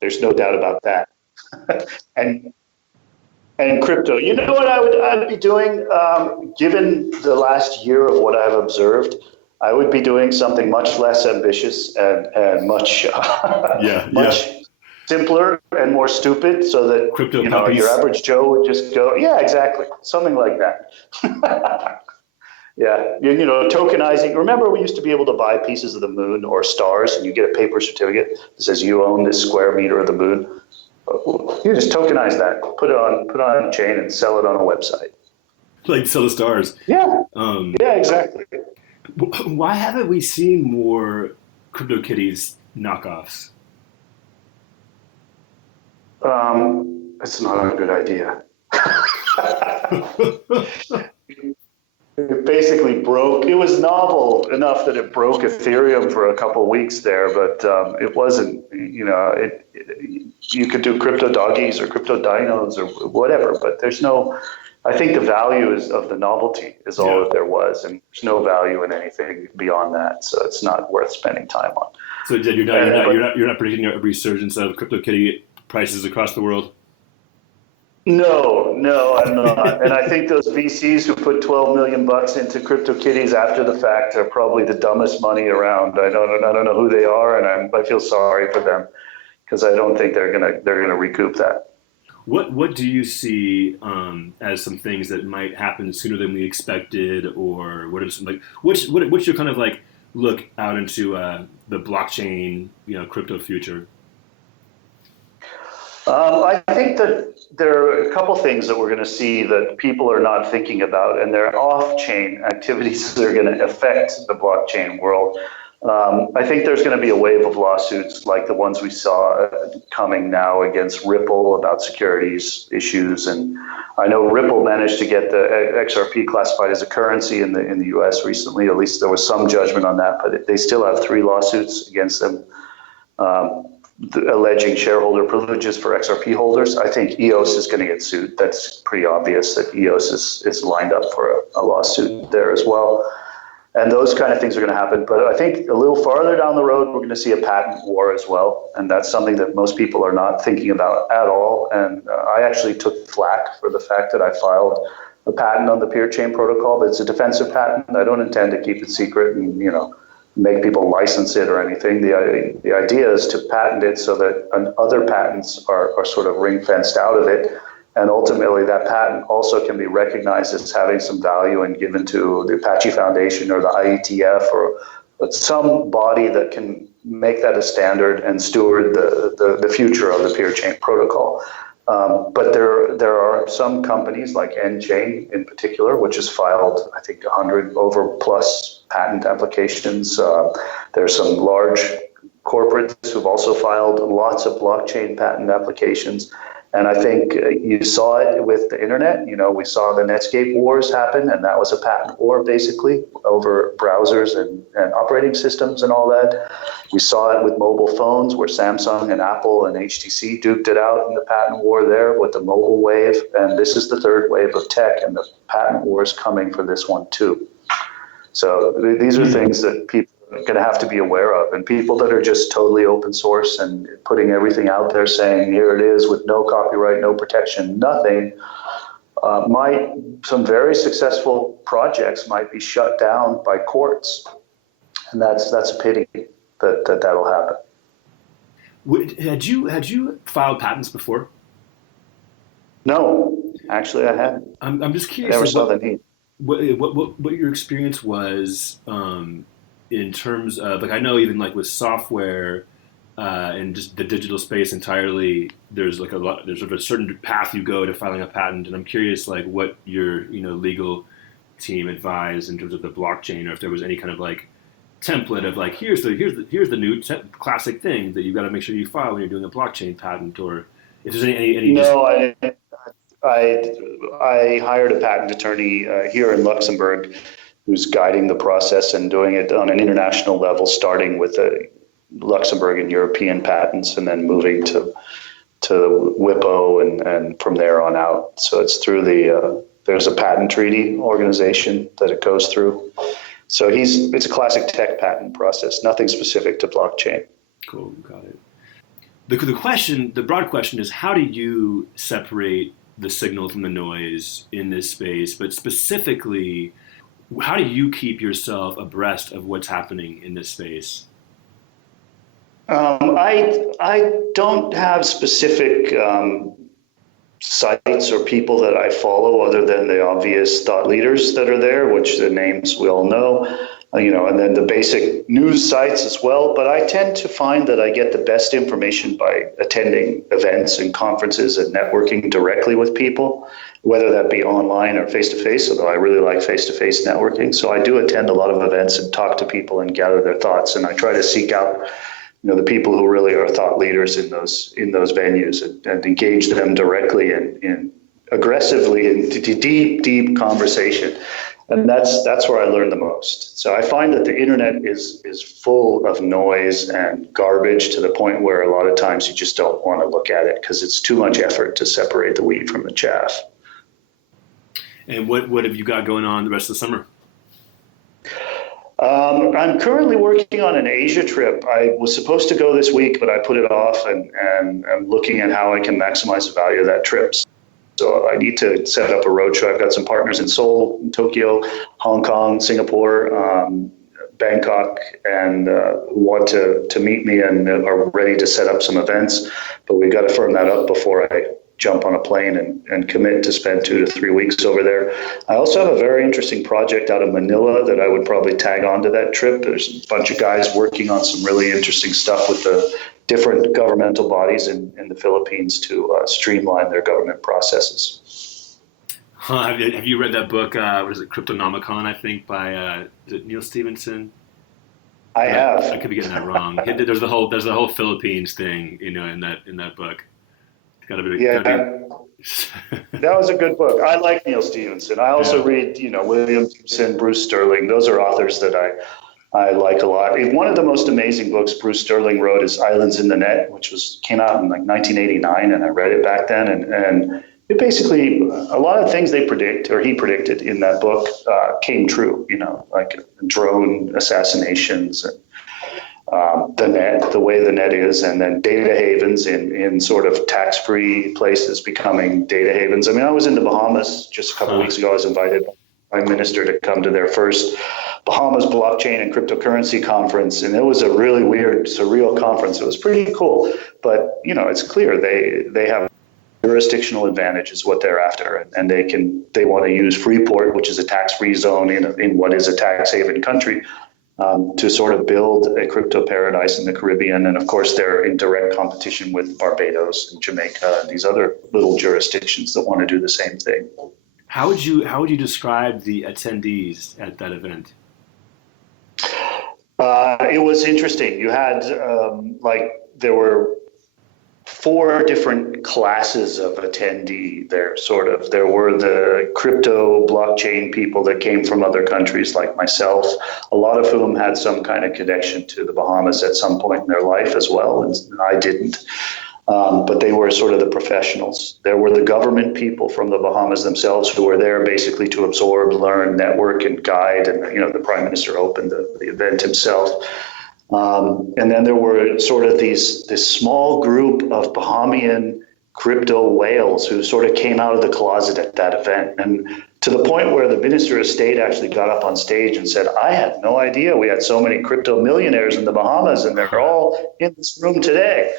There's no doubt about that. and crypto. You know what I'd be doing? Given the last year of what I've observed, I would be doing something much less ambitious and much much simpler and more stupid, so that Crypto your average Joe would just go, yeah, exactly, something like that. Yeah, tokenizing. Remember, we used to be able to buy pieces of the moon or stars, and you get a paper certificate that says you own this square meter of the moon. You just tokenize that, put it on a chain, and sell it on a website. Like sell the stars. Yeah. Yeah, exactly. Why haven't we seen more CryptoKitties knockoffs? It's not a good idea. It basically broke. It was novel enough that it broke Ethereum for a couple of weeks there, but it wasn't. You could do crypto doggies or crypto dinos or whatever, but there's no. I think the value of the novelty is all that there was, and there's no value in anything beyond that. So it's not worth spending time on. So you're not predicting a resurgence of CryptoKitty prices across the world? No, I'm not. And I think those VCs who put $12 million into CryptoKitties after the fact are probably the dumbest money around. I don't know who they are, and I feel sorry for them because I don't think they're gonna recoup that. What do you see as some things that might happen sooner than we expected, or what are some what's your kind of look out into the blockchain crypto future? I think that there are a couple things that we're going to see that people are not thinking about, and they're off-chain activities that are going to affect the blockchain world. I think there's going to be a wave of lawsuits like the ones we saw coming now against Ripple about securities issues, and I know Ripple managed to get the XRP classified as a currency in the U.S. recently. At least there was some judgment on that, but they still have 3 lawsuits against them. Alleging shareholder privileges for XRP holders. I think EOS is going to get sued. That's pretty obvious that EOS is lined up for a lawsuit there as well. And those kind of things are going to happen. But I think a little farther down the road, we're going to see a patent war as well. And that's something that most people are not thinking about at all. And I actually took flack for the fact that I filed a patent on the peer chain protocol, but it's a defensive patent. I don't intend to keep it secret and, make people license it or anything. The idea is to patent it so that other patents are sort of ring fenced out of it. And ultimately that patent also can be recognized as having some value and given to the Apache Foundation or the IETF or some body that can make that a standard and steward the future of the peer chain protocol. But there are some companies like nChain in particular, which has filed, I think, 100 over plus patent applications. There's some large corporates who've also filed lots of blockchain patent applications. And I think you saw it with the internet. We saw the Netscape wars happen, and that was a patent war basically over browsers and operating systems and all that. We saw it with mobile phones where Samsung and Apple and HTC duked it out in the patent war there with the mobile wave. And this is the third wave of tech, and the patent war is coming for this one too. So these are things that people are going to have to be aware of, and people that are just totally open source and putting everything out there saying, here it is with no copyright, no protection, nothing, some very successful projects might be shut down by courts. And that's a pity that'll happen. Had you filed patents before? No, actually I hadn't. I'm just curious. I never saw the need. What your experience was in terms of I know even with software and just the digital space entirely, there's sort of a certain path you go to filing a patent, and I'm curious what your legal team advise in terms of the blockchain, or if there was any kind of like template of like here's the new classic thing that you've got to make sure you file when you're doing a blockchain patent, or if there's any No, I hired a patent attorney here in Luxembourg who's guiding the process and doing it on an international level, starting with the Luxembourg and European patents and then moving to WIPO and from there on out. So it's through there's a patent treaty organization that it goes through. So it's a classic tech patent process, nothing specific to blockchain. Cool, got it. The broad question is, how do you separate the signal from the noise in this space? But specifically, how do you keep yourself abreast of what's happening in this space? I don't have specific sites or people that I follow other than the obvious thought leaders that are there, which the names we all know, and then the basic news sites as well. But I tend to find that I get the best information by attending events and conferences and networking directly with people, whether that be online or face-to-face, although I really like face-to-face networking. So I do attend a lot of events and talk to people and gather their thoughts. And I try to seek out the people who really are thought leaders in those venues and engage them directly and aggressively into deep conversation. And that's where I learn the most. So I find that the internet is full of noise and garbage to the point where a lot of times you just don't want to look at it because it's too much effort to separate the wheat from the chaff. And what have you got going on the rest of the summer? I'm currently working on an Asia trip. I was supposed to go this week, but I put it off, and I'm looking at how I can maximize the value of that trip. So I need to set up a roadshow. I've got some partners in Seoul, Tokyo, Hong Kong, Singapore, Bangkok, and who want to meet me and are ready to set up some events. But we've got to firm that up before I jump on a plane and commit to spend 2 to 3 weeks over there. I also have a very interesting project out of Manila that I would probably tag onto that trip. There's a bunch of guys working on some really interesting stuff with the different governmental bodies in the Philippines to streamline their government processes. Have you read that book, what is it, Cryptonomicon, I think, by Neal Stephenson? I have. I could be getting that wrong. There's the whole Philippines thing, in that book. That was a good book. I like Neal Stephenson. I also read, William Gibson, Bruce Sterling. Those are authors that I like a lot. One of the most amazing books Bruce Sterling wrote is Islands in the Net, which came out in like 1989, and I read it back then. And it basically, a lot of things he predicted in that book came true, like drone assassinations and the way the net is, and then data havens in sort of tax-free places becoming data havens. I mean, I was in the Bahamas just a couple of weeks ago. I was invited by the Prime Minister to come to their first Bahamas blockchain and cryptocurrency conference, and it was a really weird, surreal conference. It was pretty cool, but it's clear they have jurisdictional advantage is what they're after, and they want to use Freeport, which is a tax-free zone in what is a tax haven country, to sort of build a crypto paradise in the Caribbean. And of course, they're in direct competition with Barbados and Jamaica and these other little jurisdictions that want to do the same thing. How would you describe the attendees at that event? It was interesting. You had there were 4 different classes of attendee there, sort of. There were the crypto blockchain people that came from other countries like myself, a lot of whom had some kind of connection to the Bahamas at some point in their life as well, and I didn't. But they were sort of the professionals. There were the government people from the Bahamas themselves who were there basically to absorb, learn, network, and guide. And, the Prime Minister opened the event himself. And then there were sort of this small group of Bahamian crypto whales who sort of came out of the closet at that event. And to the point where the Minister of State actually got up on stage and said, I had no idea we had so many crypto millionaires in the Bahamas, and they're all in this room today.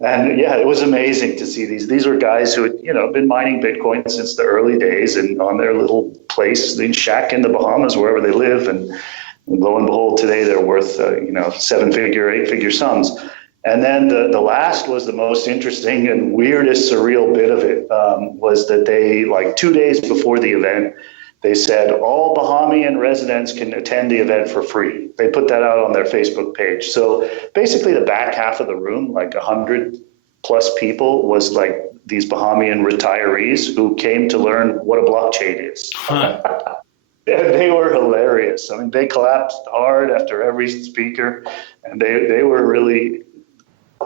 And it was amazing to see these. These were guys who had, been mining Bitcoin since the early days and on their little place, the shack in the Bahamas, wherever they live. And lo and behold, today they're worth, 7-figure, 8-figure sums. And then the last was the most interesting and weirdest, surreal bit of it, was that they, 2 days before the event, they said all Bahamian residents can attend the event for free. They put that out on their Facebook page. So basically the back half of the room, like 100 plus people, was like these Bahamian retirees who came to learn what a blockchain is. Huh. And they were hilarious. I mean, they clapped hard after every speaker, and they were really,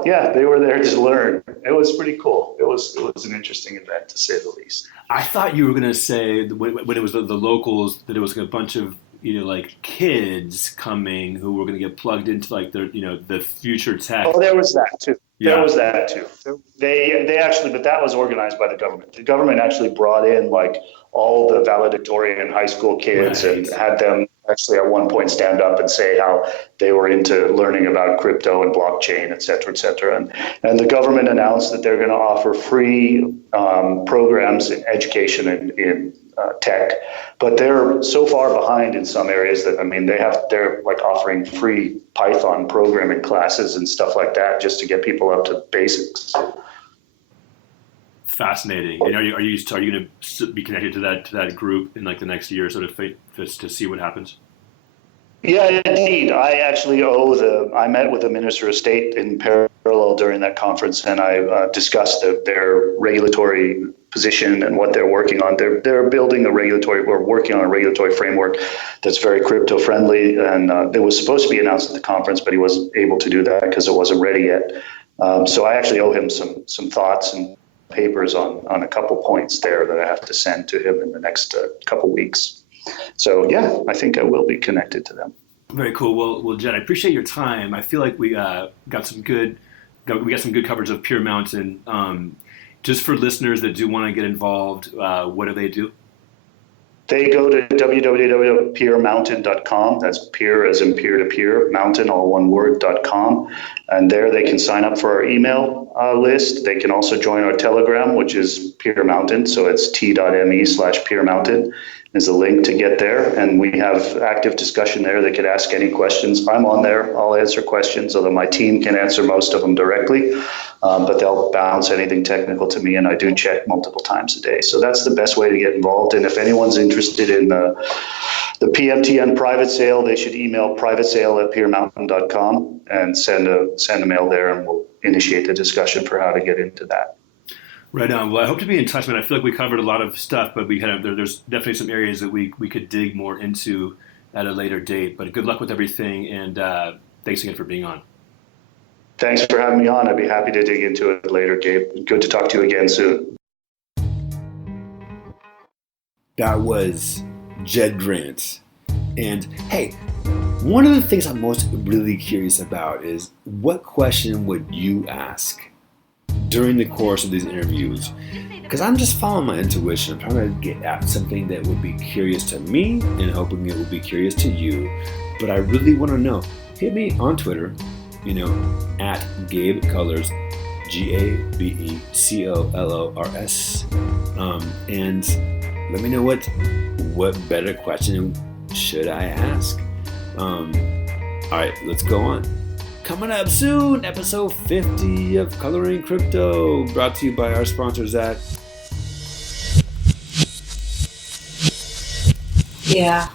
yeah, they were there to learn. It was pretty cool. It was an interesting event, to say the least. I thought you were going to say when it was the locals that it was a bunch of like kids coming who were going to get plugged into like the future tech. Oh, there was that too. Yeah. There was that too. They actually, but that was organized by the government. The government actually brought in like all the valedictorian high school kids, right, and had them actually at one point stand up and say how they were into learning about crypto and blockchain, et cetera, et cetera. And the government announced that they're going to offer free programs in education in tech, but they're so far behind in some areas that, I mean, they're like offering free Python programming classes and stuff like that just to get people up to basics. Fascinating. And are you going to be connected to that group in like the next year, sort of to see what happens? Yeah, indeed. I actually I met with the Minister of State in parallel during that conference, and I discussed their regulatory position and what they're working on. They're working on a regulatory framework that's very crypto friendly, and it was supposed to be announced at the conference, but he wasn't able to do that because it wasn't ready yet. So I actually owe him some thoughts and papers on a couple points there that I have to send to him in the next couple weeks. So yeah, I think I will be connected to them. Very cool. Well, Jed, I appreciate your time. I feel like we got some good coverage of Pure Mountain. Just for listeners that do want to get involved, what do they do? They go to www.peermountain.com. That's peer as in peer-to-peer, mountain, all one word, .com. And there they can sign up for our email list. They can also join our Telegram, which is Peer Mountain. So it's t.me/Peer Mountain is a link to get there. And we have active discussion there. They could ask any questions. I'm on there. I'll answer questions, although my team can answer most of them directly. But they'll bounce anything technical to me, and I do check multiple times a day. So that's the best way to get involved. And if anyone's interested in the PMTN private sale, they should email privatesale@peermountain.com and send a mail there, and we'll initiate the discussion for how to get into that. Right on. Well, I hope to be in touch, man. I feel like we covered a lot of stuff, but there's definitely some areas that we could dig more into at a later date. But good luck with everything, and thanks again for being on. Thanks for having me on. I'd be happy to dig into it later, Gabe. Good to talk to you again soon. That was Jed Grant. And hey, one of the things I'm most really curious about is what question would you ask during the course of these interviews? Because I'm just following my intuition. I'm trying to get at something that would be curious to me and hoping it will be curious to you. But I really want to know. Hit me on Twitter, at Gabe Colors, GABECOLORS, and let me know what better question should I ask. All right, let's go on. Coming up soon, episode 50 of Coloring Crypto, brought to you by our sponsors at. Yeah.